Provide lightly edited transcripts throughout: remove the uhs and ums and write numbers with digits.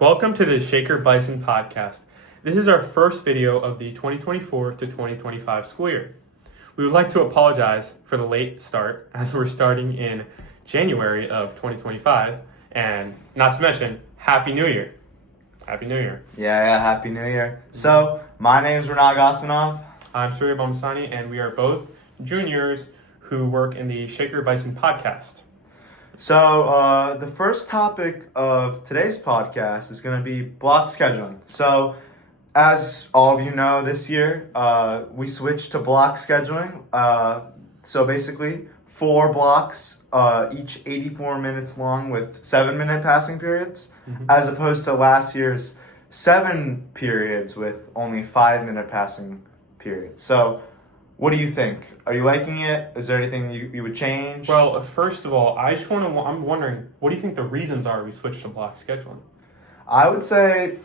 Welcome to the Shaker Bison podcast. This is our first video of the 2024 to 2025 school year. We would like to apologize for the late start as we're starting in January of 2025, and not to mention, Happy New Year. Happy New Year. Yeah, Happy New Year. So, my name's Renat Gosmanov. I'm Surya and we are both juniors who work in the Shaker Bison podcast. So, the first topic of today's podcast is going to be block scheduling. So, as all of you know, this year, we switched to block scheduling. So basically, 4 blocks, each 84 minutes long with 7-minute passing periods, as opposed to last year's 7 periods with only 5-minute passing periods. So, what do you think? Are you liking it? Is there anything you would change? Well, first of all, I'm wondering, what do you think the reasons are we switched to block scheduling? I would say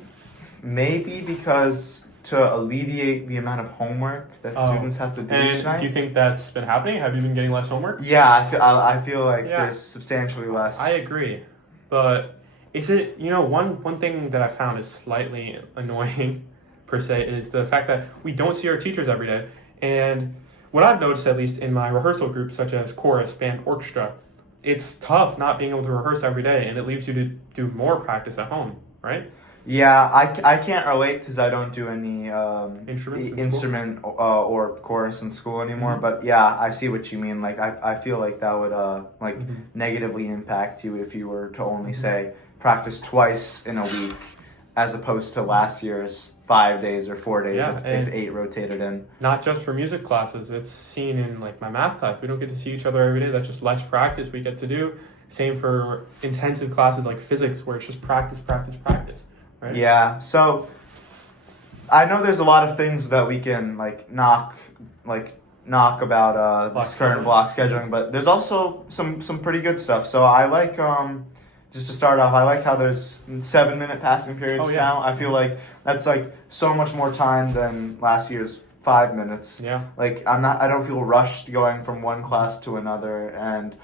maybe because to alleviate the amount of homework that students have to do each night. Do you think that's been happening? Have you been getting less homework? Yeah, I feel like there's substantially less. I agree. But is it, one thing that I found is slightly annoying, per se, is the fact that we don't see our teachers every day. And what I've noticed, at least in my rehearsal groups, such as chorus, band, orchestra, it's tough not being able to rehearse every day, and it leaves you to do more practice at home, right? Yeah, I can't relate because I don't do any instrument or chorus in school anymore. Mm-hmm. But yeah, I see what you mean. Like I feel like that would negatively impact you if you were to only say practice twice in a week, as opposed to last year's 5 days or 4 days if 8 rotated in. Not just for music classes. It's seen in like my math class. We don't get to see each other every day. That's just less practice we get to do. Same for intensive classes like physics, where it's just practice. Right? Yeah. So I know there's a lot of things that we can knock about this current block scheduling, but there's also some pretty good stuff. So I like just to start off, I like how there's 7-minute passing periods now. I feel like that's so much more time than last year's 5 minutes. Yeah. I don't feel rushed going from one class to another, and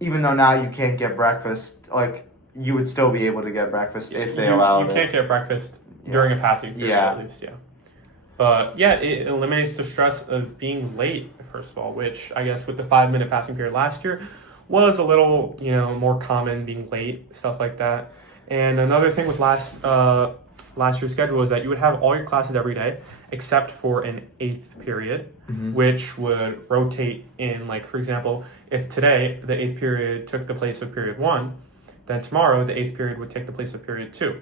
even though now you can't get breakfast, you would still be able to get breakfast if they allow it. You can't get breakfast during a passing period, at least, But it eliminates the stress of being late, first of all, which I guess with the 5-minute passing period last year was a little, more common, being late, stuff like that. And another thing with last year's schedule is that you would have all your classes every day except for an 8th period, which would rotate in, for example, if today the 8th period took the place of period 1, then tomorrow the 8th period would take the place of period 2.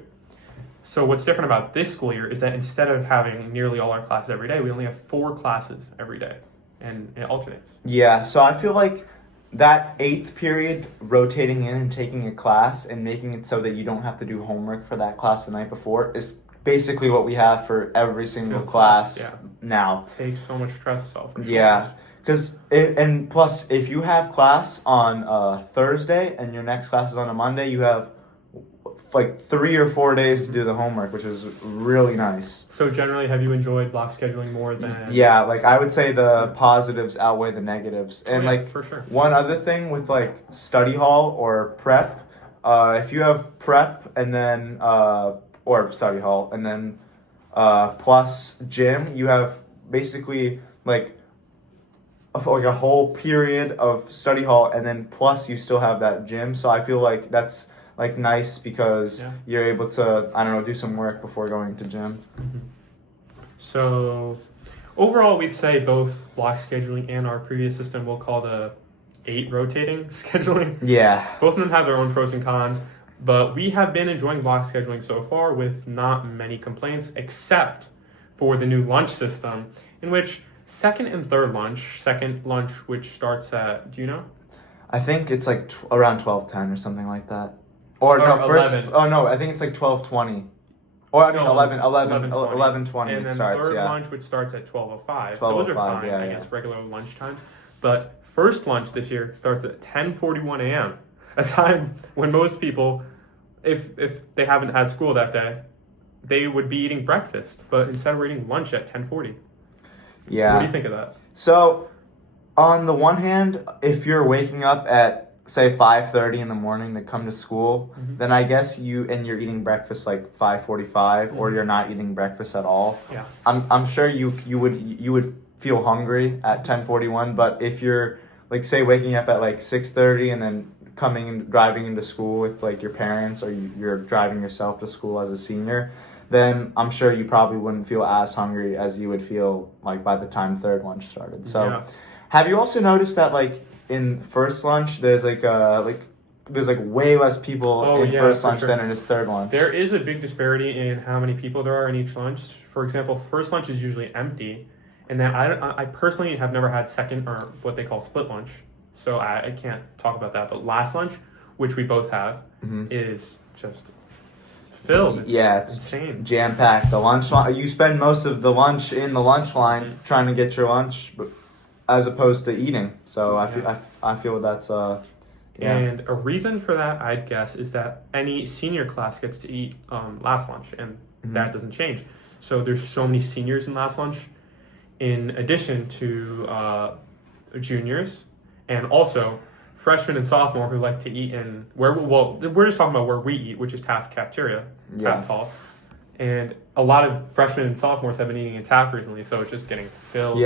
So what's different about this school year is that instead of having nearly all our classes every day, we only have 4 classes every day, and it alternates. Yeah, so I feel like that 8th period rotating in and taking a class and making it so that you don't have to do homework for that class the night before is basically what we have for every single class now. It takes so much stress off. Yeah. And plus, if you have class on Thursday and your next class is on a Monday, you have 3 or 4 days to do the homework, which is really nice. So generally, have you enjoyed block scheduling more than... Yeah, I would say the positives outweigh the negatives. And for sure. One other thing with study hall or prep, if you have prep and then, or study hall, and then plus gym, you have basically a whole period of study hall, and then plus you still have that gym. So I feel like that's nice because you're able to, do some work before going to gym. So overall, we'd say both block scheduling and our previous system we'll call the 8 rotating scheduling. Yeah. Both of them have their own pros and cons, but we have been enjoying block scheduling so far with not many complaints, except for the new lunch system, in which second lunch, which starts at, do you know? I think it's around 12:10 or something like that. Or no, 11. I think it's 12:20. Or 11:20 and it starts, third lunch, which starts at 12:05. 12:05, Those are fine, I guess, regular lunch times. But first lunch this year starts at 10:41 a.m., a time when most people, if they haven't had school that day, they would be eating breakfast. But instead we're eating lunch at 10:40. Yeah. What do you think of that? So, on the one hand, if you're waking up at say 5:30 in the morning to come to school, Mm-hmm. then I guess you're eating breakfast like 5:45, or you're not eating breakfast at all. Yeah. I'm sure you would feel hungry at 10:41, but if you're like say waking up at like 6:30 and then driving into school with like your parents, or you're driving yourself to school as a senior, then I'm sure you probably wouldn't feel as hungry as you would feel like by the time third lunch started. So Yeah. have you also noticed that like in first lunch there's there's like way less people in first lunch than in his third lunch? There is a big disparity in how many people there are in each lunch. For example, first lunch is usually empty, and then I personally have never had second, or what they call split lunch, so I can't talk about that. But last lunch, which we both have, is just filled. It's insane. Jam packed. The lunch line, you spend most of the lunch in the lunch line trying to get your lunch, as opposed to eating. So I feel that's And a reason for that, I'd guess, is that any senior class gets to eat last lunch, and that doesn't change. So there's so many seniors in last lunch, in addition to juniors, and also freshmen and sophomore who like to eat in we're just talking about where we eat, which is Taft cafeteria, Taft Hall. And a lot of freshmen and sophomores have been eating in Taft recently, so it's just getting filled.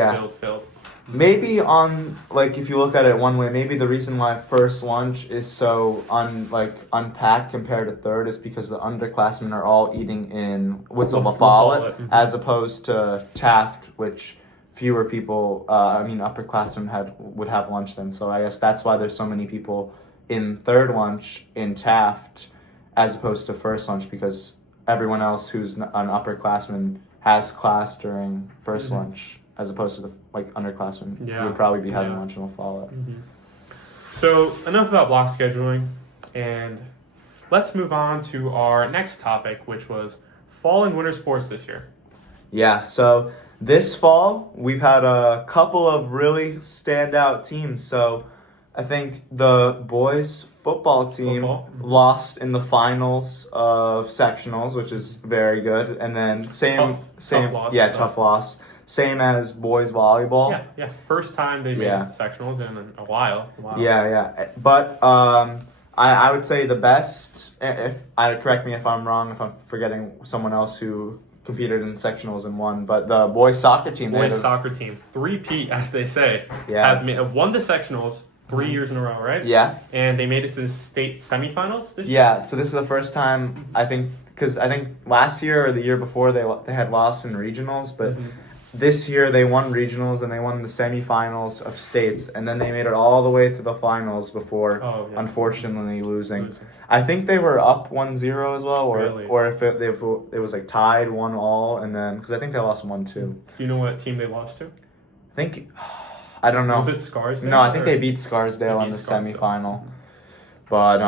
Maybe if you look at it one way, maybe the reason why first lunch is so unpacked compared to third is because the underclassmen are all eating in La Follette, as opposed to Taft, which fewer people, upperclassmen would have lunch then. So I guess that's why there's so many people in third lunch in Taft as opposed to first lunch, because everyone else who's an upperclassman has class during first lunch, as opposed to the underclassmen who would probably be having lunch in La Follette. So enough about block scheduling, and let's move on to our next topic, which was fall and winter sports this year. Yeah, so this fall we've had a couple of really standout teams. So I think the boys football team lost in the finals of sectionals, which is very good, and then tough loss. Same as boys volleyball. Yeah. First time they made it to sectionals in a while. Yeah. But I would say the best, correct me if I'm wrong, if I'm forgetting someone else who competed in sectionals and won, but the boys soccer team. Soccer team. 3-peat, as they say. Yeah. Have won the sectionals 3 years in a row, right? Yeah. And they made it to the state semifinals this year? Yeah, so this is the first time, I think, because I think last year or the year before they had lost in regionals, but this year they won regionals and they won the semifinals of states, and then they made it all the way to the finals before unfortunately losing. I think they were up 1-0 as well, or if it was like tied 1-1, and then because I think they lost 1-2. Do you know what team they lost to? I don't know. Was it Scarsdale? No, I think they beat Scarsdale in the semifinal. But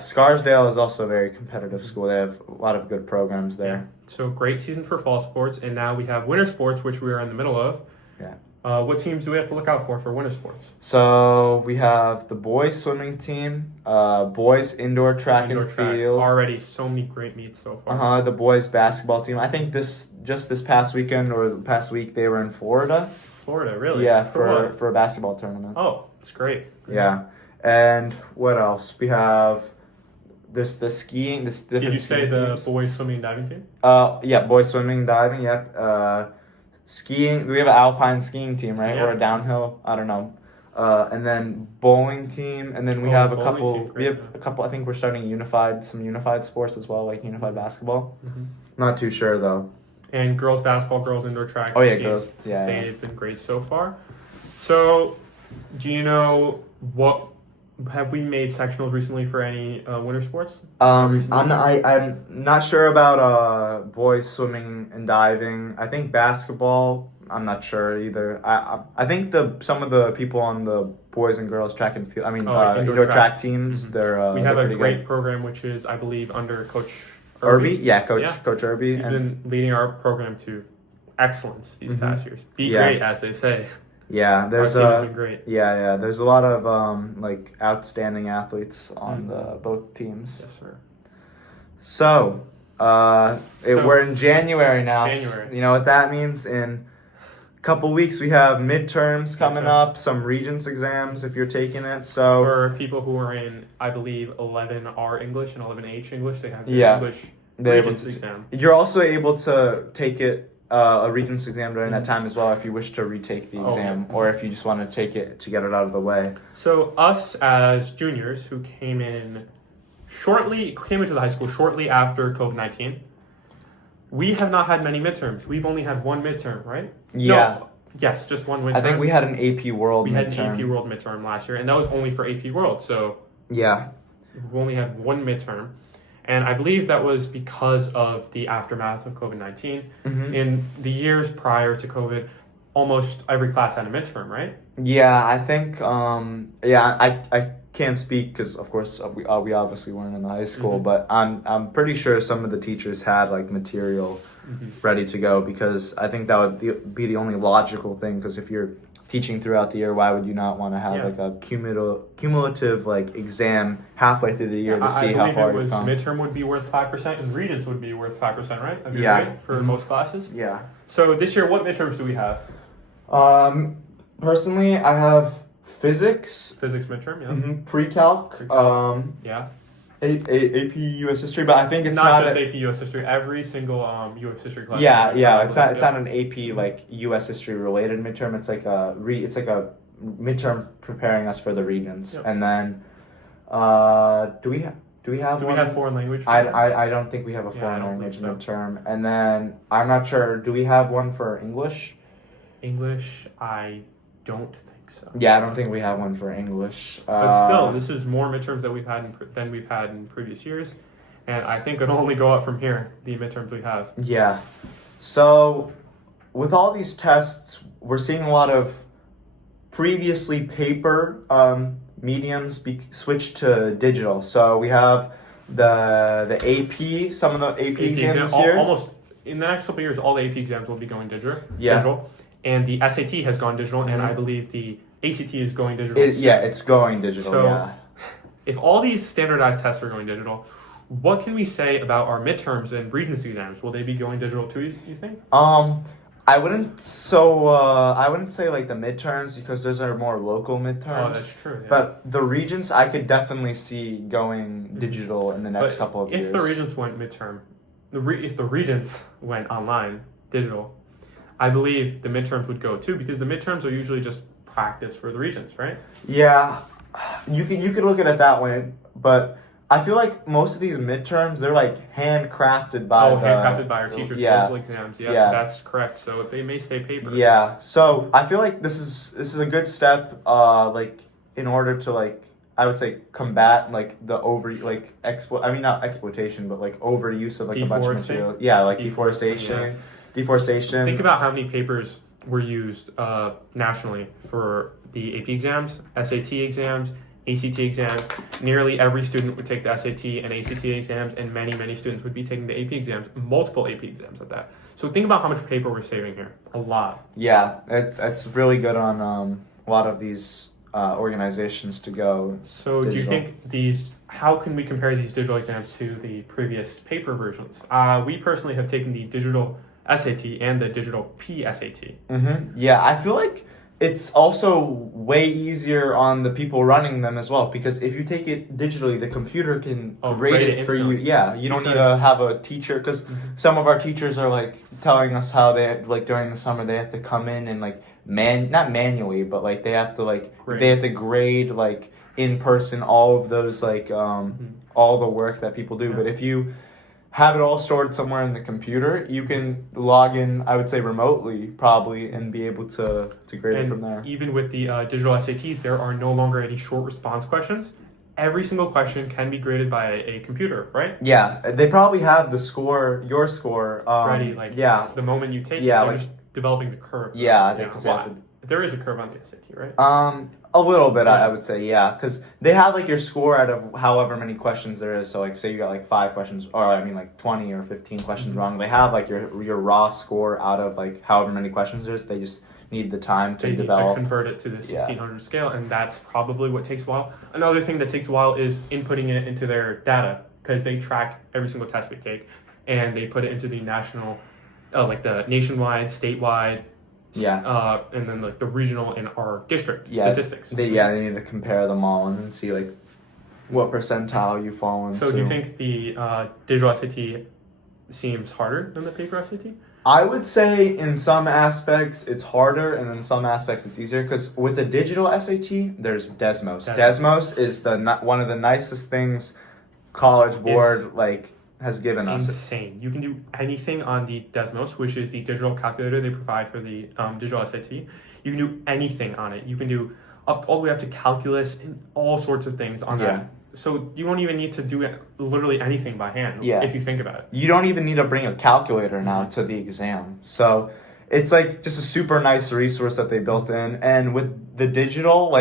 Scarsdale is also a very competitive school. They have a lot of good programs there. Yeah. So great season for fall sports, and now we have winter sports, which we are in the middle of. Yeah. What teams do we have to look out for winter sports? So we have the boys swimming team, boys indoor track and field. Already so many great meets so far. The boys basketball team. I think this past weekend or the past week they were in Florida. Florida, really? Yeah, for a basketball tournament. Oh, it's great. Yeah. And what else? We have the skiing. Did you say the boys swimming and diving team? Yeah, boys swimming and diving. Yep. Skiing. We have an alpine skiing team, right? Yeah. Or a downhill. I don't know. And then bowling team, and then we have a couple. We have a couple. I think we're starting some unified sports as well, like unified basketball. Not too sure though. And girls basketball, girls indoor track. Oh yeah, girls. Yeah. They've been great so far. So, do you know what? Have we made sectionals recently for any winter sports? I'm not sure about boys swimming and diving. I think basketball. I'm not sure either. I think some of the people on the boys and girls track and field. Indoor track teams. They're we have they're a great good. program, which is I believe under Coach Irby. Yeah, Coach Irby. He's been leading our program to excellence these past years. Be great, as they say. Yeah, there's our team has been great. Yeah. There's a lot of outstanding athletes on both teams. Yes, sir. So, we're in January now. January. You know what that means? In couple weeks we have midterms coming up, some Regents exams if you're taking it. So for people who are in, I believe, 11R English and 11H English, they have the English Regents exam. You're also able to take it a Regents exam during that time as well if you wish to retake the exam or if you just want to take it to get it out of the way. So us as juniors who came into the high school shortly after COVID-19, we have not had many midterms. We've only had one midterm, right? Yeah. No, yes, just one midterm. I think we had an AP World midterm. We had an AP World midterm last year, and that was only for AP World. So yeah, we only had one midterm. And I believe that was because of the aftermath of COVID-19. Mm-hmm. In the years prior to COVID, almost every class had a midterm, right? Yeah, I think, I can't speak because, of course, we obviously weren't in the high school, but I'm pretty sure some of the teachers had, like, material ready to go because I think that would be the only logical thing because if you're teaching throughout the year, why would you not want to have like a cumulative like exam halfway through the year to see how far you've come? Midterm would be worth 5% and Regents would be worth 5%, right? For most classes. Yeah. So this year, what midterms do we have? Personally, I have physics. Physics midterm, yeah. Pre-calc. Yeah. AP US History, but I think it's not just AP US History. Every single US History class. Yeah. It's not an AP like US History related midterm. It's like a midterm preparing us for the Regents. Yep. And then, do we have one? Do we have foreign language? I don't think we have a foreign language midterm. And then I'm not sure. Do we have one for English? English, I don't think so. Yeah, I don't think we have one for English. But still, this is more midterms that than we've had in previous years, and I think it'll only go up from here. The midterms we have. Yeah. So, with all these tests, we're seeing a lot of previously paper mediums switch to digital. So we have the AP, some of the AP exams this year. Almost in the next couple of years, all the AP exams will be going digital. Yeah. Digital. And the SAT has gone digital, and I believe the ACT is going digital. It's going digital, so, if all these standardized tests are going digital, what can we say about our midterms and Regents exams? Will they be going digital too, you think? I wouldn't say like the midterms because those are more local midterms. Oh, that's true. Yeah. But the Regents, I could definitely see going digital in the next couple of years. If the Regents went midterm, if the Regents went online, digital, I believe the midterms would go too because the midterms are usually just practice for the Regents, right? Yeah, you could look at it that way, but I feel like most of these midterms they're like handcrafted by our teachers' local exams. Yeah, that's correct. So they may stay paper. Yeah, so I feel like this is a good step, like in order to like I would say combat like the not exploitation, but like overuse of like a bunch of material. Yeah, like deforestation. Deforestation. Think about how many papers were used nationally for the AP exams, SAT exams, ACT exams. Nearly every student would take the SAT and ACT exams, and many, many students would be taking the AP exams, multiple AP exams at that. So think about how much paper we're saving here. A lot. Yeah, that's really good on a lot of these organizations to go. So digital. Do you think how can we compare these digital exams to the previous paper versions? We personally have taken the digital SAT and the digital PSAT. Yeah, I feel like it's also way easier on the people running them as well because if you take it digitally, the computer can grade it for you. Yeah, you don't need to have a teacher because some of our teachers are like telling us how they like during the summer they have to come in and like not manually but like they have to grade like in person all of those like all the work that people do. Yeah. But if you have it all stored somewhere in the computer, you can log in, I would say remotely probably, and be able to grade it from there. Even with the digital SAT, there are no longer any short response questions. Every single question can be graded by a computer, right? Yeah, they probably have the score, your score. Ready, the moment you take it, they're just developing the curve. Yeah, there is a curve on the SAT, right? A little bit, I would say, yeah, because they have like your score out of however many questions there is. So like, say you got like 5 questions, or I mean like 20 or 15 questions wrong. They have like your raw score out of like however many questions there is. They just need the time to develop. Need to convert it to the 1600 scale, and that's probably what takes a while. Another thing that takes a while is inputting it into their data because they track every single test we take, and they put it into the national, like the nationwide, statewide And then like the regional in our district statistics. They need to compare them all and then see like what percentile you fall into. So do you think the digital SAT seems harder than the paper SAT? I would say in some aspects it's harder, and in some aspects it's easier. Because with the digital SAT, there's Desmos. Desmos is one of the nicest things College Board has given us. Insane. You can do anything on the Desmos, which is the digital calculator they provide for the digital SAT. You can do anything on it. You can do all the way up to calculus and all sorts of things on that. So you won't even need to do literally anything by hand if you think about it. You don't even need to bring a calculator now to the exam. So it's like just a super nice resource that they built in. And with the digital,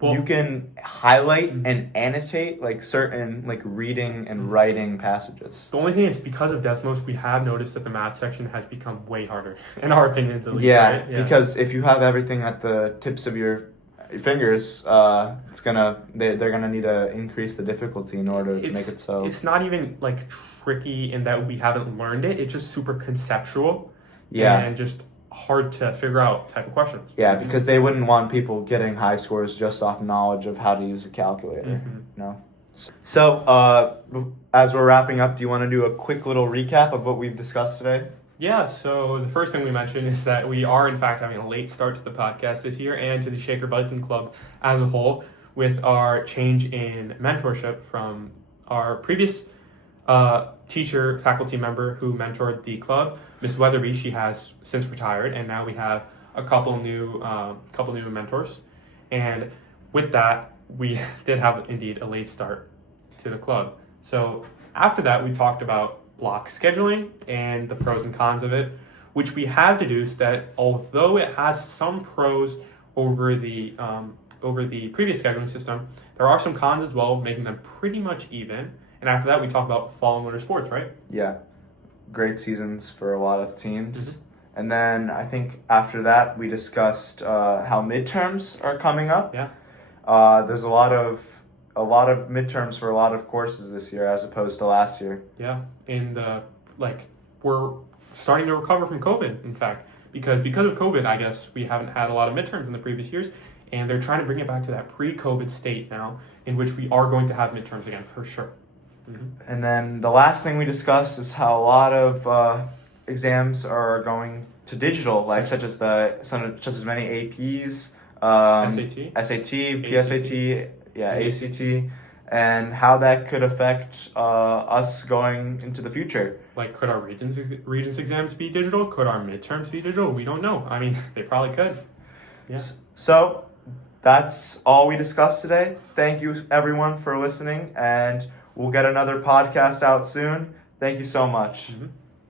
you can highlight and annotate certain reading and writing passages. The only thing is because of Desmos, we have noticed that the math section has become way harder, in our opinions at least. Right? Because if you have everything at the tips of your fingers, they're gonna need to increase the difficulty in order to make it so. It's not even tricky in that we haven't learned it. It's just super conceptual. And just hard to figure out type of questions. Because they wouldn't want people getting high scores just off knowledge of how to use a calculator. So as we're wrapping up, do you want to do a quick little recap of what we've discussed today? Yeah, so the first thing we mentioned is that we are, in fact, having a late start to the podcast this year and to the Shaker Bison Club as a whole with our change in mentorship from our previous teacher, faculty member who mentored the club, Miss Weatherby. She has since retired, and now we have a couple new mentors. And with that, we did have, indeed, a late start to the club. So after that, we talked about block scheduling and the pros and cons of it, which we have deduced that although it has some pros over the previous scheduling system, there are some cons as well, making them pretty much even. And after that, we talk about fall and winter sports, right? Yeah, great seasons for a lot of teams. And then I think after that, we discussed how midterms are coming up. There's a lot of midterms for a lot of courses this year as opposed to last year. And we're starting to recover from COVID, in fact, because of COVID, I guess we haven't had a lot of midterms in the previous years, and they're trying to bring it back to that pre-COVID state now, in which we are going to have midterms again for sure. And then the last thing we discussed is how a lot of exams are going to digital, such as many APs, SAT, PSAT. ACT, and how that could affect us going into the future. Could our Regents exams be digital? Could our midterms be digital? We don't know. I mean, they probably could. So that's all we discussed today. Thank you, everyone, for listening, and we'll get another podcast out soon. Thank you so much.